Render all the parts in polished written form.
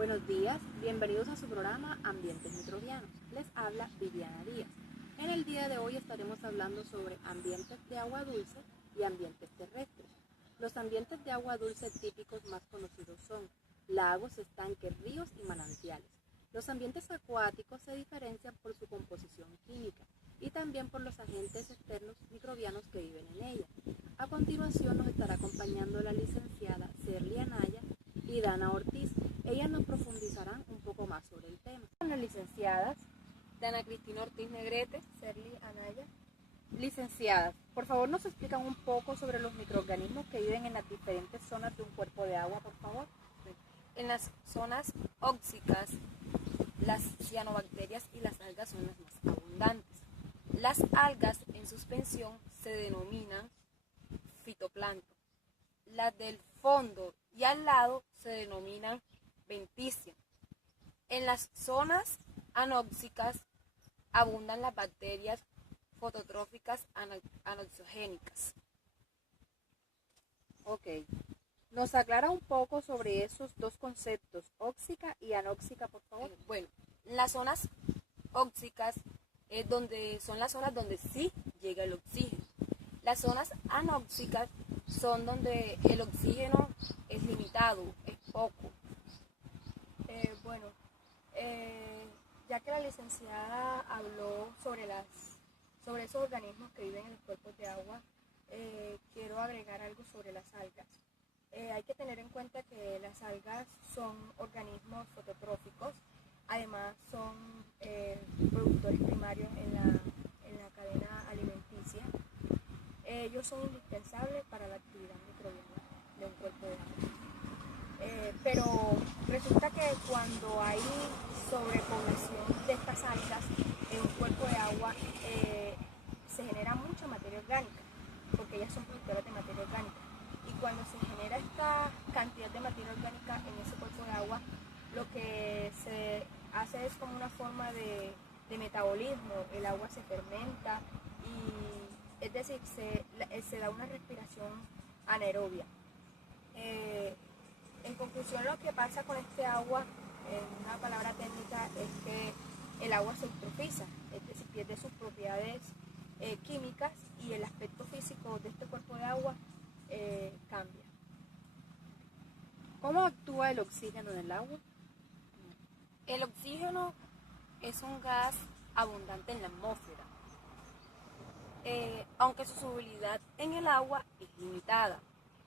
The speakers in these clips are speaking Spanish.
Buenos días, bienvenidos a su programa Ambientes Microbianos. Les habla Viviana Díaz. En el día de hoy estaremos hablando sobre ambientes de agua dulce y ambientes terrestres. Los ambientes de agua dulce típicos más conocidos son lagos, estanques, ríos y manantiales. Los ambientes acuáticos se diferencian por su composición química y también por los agentes externos microbianos que viven en ella. A continuación nos estará acompañando la licenciada Serly Anaya y Dana Ortiz. Ellas nos profundizarán un poco más sobre el tema. Las licenciadas Dana Cristina Ortiz Negrete, Serly Anaya. Licenciadas, por favor nos explican un poco sobre los microorganismos que viven en las diferentes zonas de un cuerpo de agua, por favor. En las zonas óxicas, las cianobacterias y las algas son las más abundantes. Las algas en suspensión se denominan fitoplancton. Las del fondo y al lado se denominan benticia. En las zonas anóxicas abundan las bacterias fototróficas anoxigénicas. Ok. ¿Nos aclara un poco sobre esos dos conceptos, óxica y anóxica, por favor? Bueno, las zonas óxicas son las zonas donde sí llega el oxígeno. Las zonas anóxicas son donde el oxígeno es limitado, es poco. Ya que la licenciada habló sobre esos organismos que viven en los cuerpos de agua, quiero agregar algo sobre las algas. Hay que tener en cuenta que las algas son organismos fototróficos, además son productores primarios en la cadena alimenticia. Ellos son indispensables para la actividad microbiana de un cuerpo de agua. Pero resulta que cuando hay sobrepoblación de estas algas en un cuerpo de agua, se genera mucha materia orgánica, porque ellas son productoras de materia orgánica. Y cuando se genera esta cantidad de materia orgánica en ese cuerpo de agua, lo que se hace es como una forma de metabolismo. El agua se fermenta y es decir, se da una respiración anaerobia. En conclusión, lo que pasa con este agua, en una palabra técnica, es que el agua se eutrofiza, es decir, pierde sus propiedades químicas y el aspecto físico de este cuerpo de agua cambia. ¿Cómo actúa el oxígeno en el agua? El oxígeno es un gas abundante en la atmósfera, aunque su solubilidad en el agua es limitada.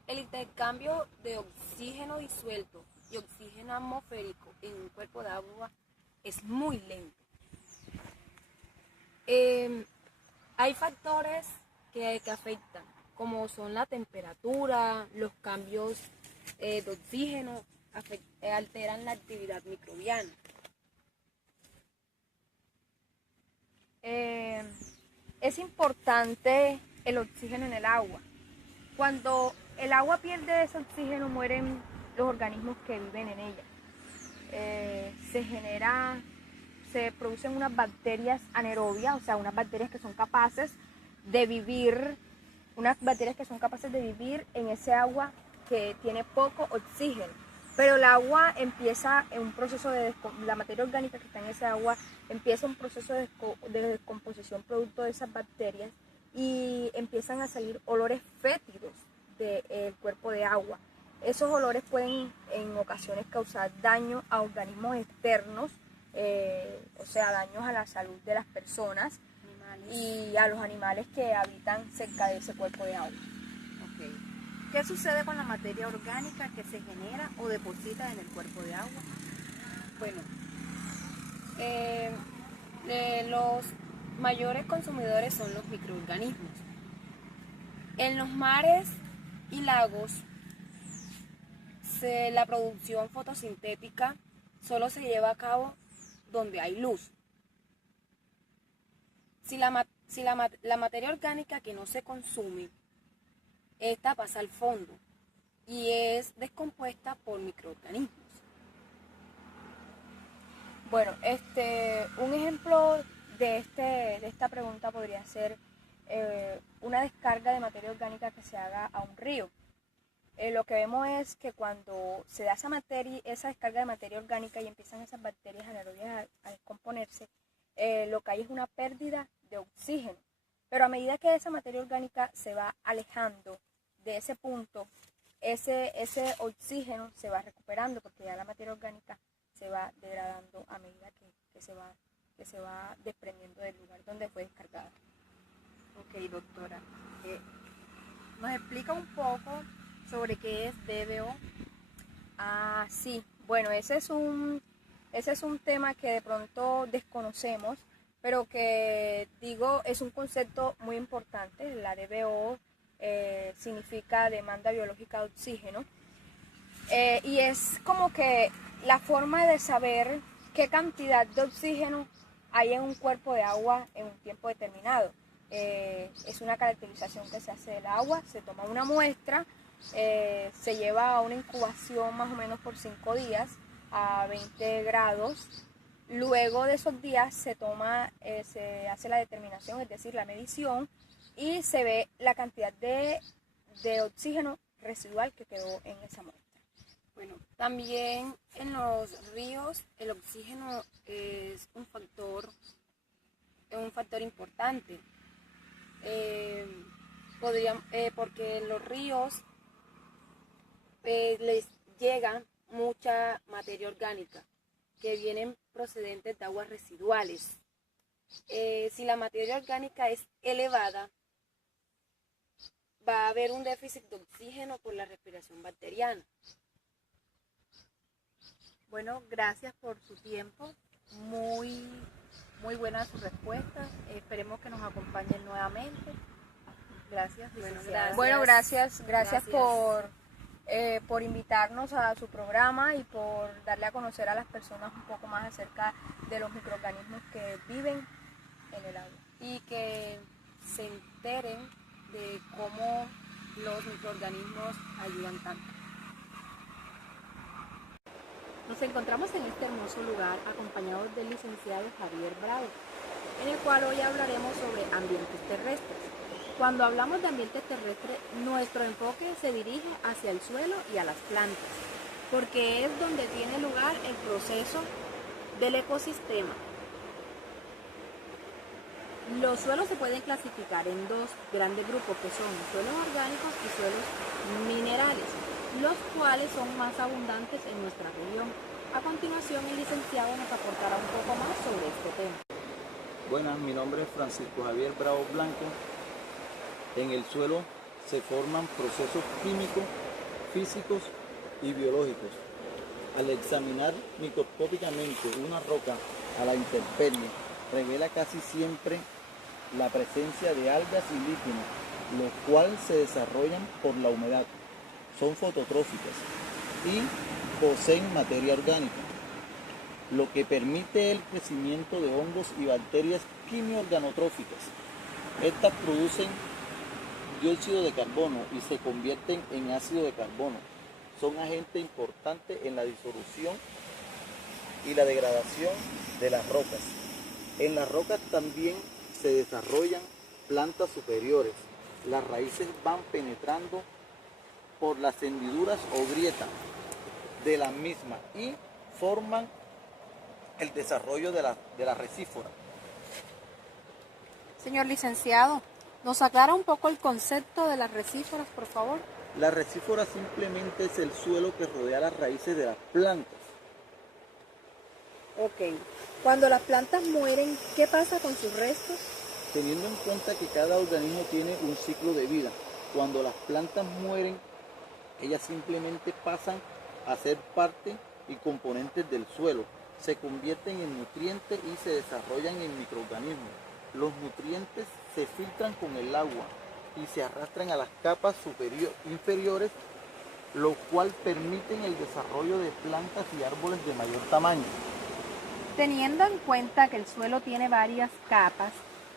El intercambio de oxígeno disuelto y oxígeno atmosférico en un cuerpo de agua es muy lento. Hay factores que afectan, como son la temperatura, los cambios de oxígeno, alteran la actividad microbiana. Es importante el oxígeno en el agua. Cuando el agua pierde ese oxígeno, mueren los organismos que viven en ella. Se producen unas bacterias anaerobias, o sea, unas bacterias que son capaces de vivir en ese agua que tiene poco oxígeno. Pero el agua empieza en un proceso la materia orgánica que está en ese agua empieza un proceso de descomposición producto de esas bacterias y empiezan a salir olores fétidos del cuerpo de agua. Esos olores pueden en ocasiones causar daño a organismos externos, o sea, daños a la salud de las personas y a los animales que habitan cerca de ese cuerpo de agua. Okay. ¿Qué sucede con la materia orgánica que se genera o deposita en el cuerpo de agua? Bueno, los mayores consumidores son los microorganismos. En los mares y lagos, la producción fotosintética solo se lleva a cabo donde hay luz. La materia orgánica que no se consume, esta pasa al fondo y es descompuesta por microorganismos. Bueno, un ejemplo de esta pregunta podría ser una descarga de materia orgánica que se haga a un río. lo que vemos es que cuando se da esa descarga de materia orgánica y empiezan esas bacterias anaerobias a descomponerse, lo que hay es una pérdida de oxígeno. Pero a medida que esa materia orgánica se va alejando de ese punto, ese oxígeno se va recuperando porque ya la materia orgánica se va degradando a medida que se va desprendiendo del lugar donde fue descargada. Ok, doctora. ¿Nos explica un poco sobre qué es DBO? Ah, sí. Bueno, ese es un tema que de pronto desconocemos, pero que digo es un concepto muy importante. La DBO significa demanda biológica de oxígeno, y es como que la forma de saber qué cantidad de oxígeno hay en un cuerpo de agua en un tiempo determinado. Es una caracterización que se hace del agua, se toma una muestra, se lleva a una incubación más o menos por 5 días a 20 grados. Luego de esos días se hace la determinación, es decir, la medición, y se ve la cantidad de oxígeno residual que quedó en esa muestra. Bueno, también en los ríos el oxígeno es un factor importante, porque en los ríos les llega mucha materia orgánica que vienen procedentes de aguas residuales. Si la materia orgánica es elevada, va a haber un déficit de oxígeno por la respiración bacteriana. Bueno, gracias por su tiempo. Muy buena su respuesta. Esperemos que nos acompañen nuevamente. Gracias, licenciada. Bueno, gracias por invitarnos a su programa y por darle a conocer a las personas un poco más acerca de los microorganismos que viven en el agua. Y que se enteren de cómo los microorganismos ayudan tanto. Nos encontramos en este hermoso lugar acompañados del licenciado Javier Bravo, en el cual hoy hablaremos sobre ambientes terrestres. Cuando hablamos de ambientes terrestres, nuestro enfoque se dirige hacia el suelo y a las plantas, porque es donde tiene lugar el proceso del ecosistema. Los suelos se pueden clasificar en dos grandes grupos, que son suelos orgánicos y suelos minerales, los cuales son más abundantes en nuestra región. A continuación, el licenciado nos aportará un poco más sobre este tema. Buenas, mi nombre es Francisco Javier Bravo Blanco. En el suelo se forman procesos químicos, físicos y biológicos. Al examinar microscópicamente una roca a la intemperie, revela casi siempre la presencia de algas y líquenes, los cuales se desarrollan por la humedad. Son fototróficas y poseen materia orgánica, lo que permite el crecimiento de hongos y bacterias quimioorganotróficas. Estas producen dióxido de carbono y se convierten en ácido de carbono. Son agentes importantes en la disolución y la degradación de las rocas. En las rocas también se desarrollan plantas superiores. Las raíces van penetrando por las hendiduras o grietas de la misma y forman el desarrollo de la resífora. Señor licenciado, ¿nos aclara un poco el concepto de las resíforas, por favor? La resífora simplemente es el suelo que rodea las raíces de las plantas. Ok. Cuando las plantas mueren, ¿qué pasa con sus restos? Teniendo en cuenta que cada organismo tiene un ciclo de vida, cuando las plantas mueren, ellas simplemente pasan a ser parte y componentes del suelo, se convierten en nutrientes y se desarrollan en microorganismos. Los nutrientes se filtran con el agua y se arrastran a las capas inferiores, lo cual permiten el desarrollo de plantas y árboles de mayor tamaño. Teniendo en cuenta que el suelo tiene varias capas,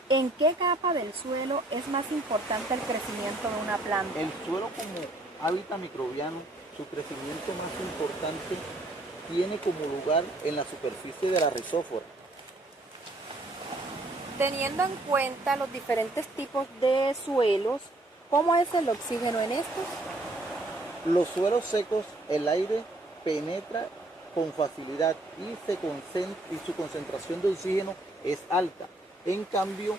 ¿en qué capa del suelo es más importante el crecimiento de una planta? El suelo como hábitat microbiano, su crecimiento más importante tiene como lugar en la superficie de la rizófora. Teniendo en cuenta los diferentes tipos de suelos, ¿cómo es el oxígeno en estos? Los suelos secos, el aire penetra con facilidad y su concentración de oxígeno es alta. En cambio,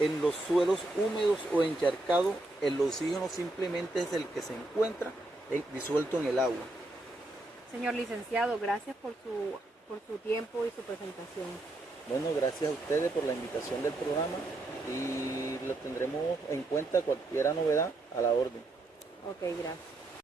en los suelos húmedos o encharcados, el oxígeno simplemente es el que se encuentra disuelto en el agua. Señor licenciado, gracias por su tiempo y su presentación. Bueno, gracias a ustedes por la invitación del programa y lo tendremos en cuenta cualquier novedad a la orden. Ok, gracias.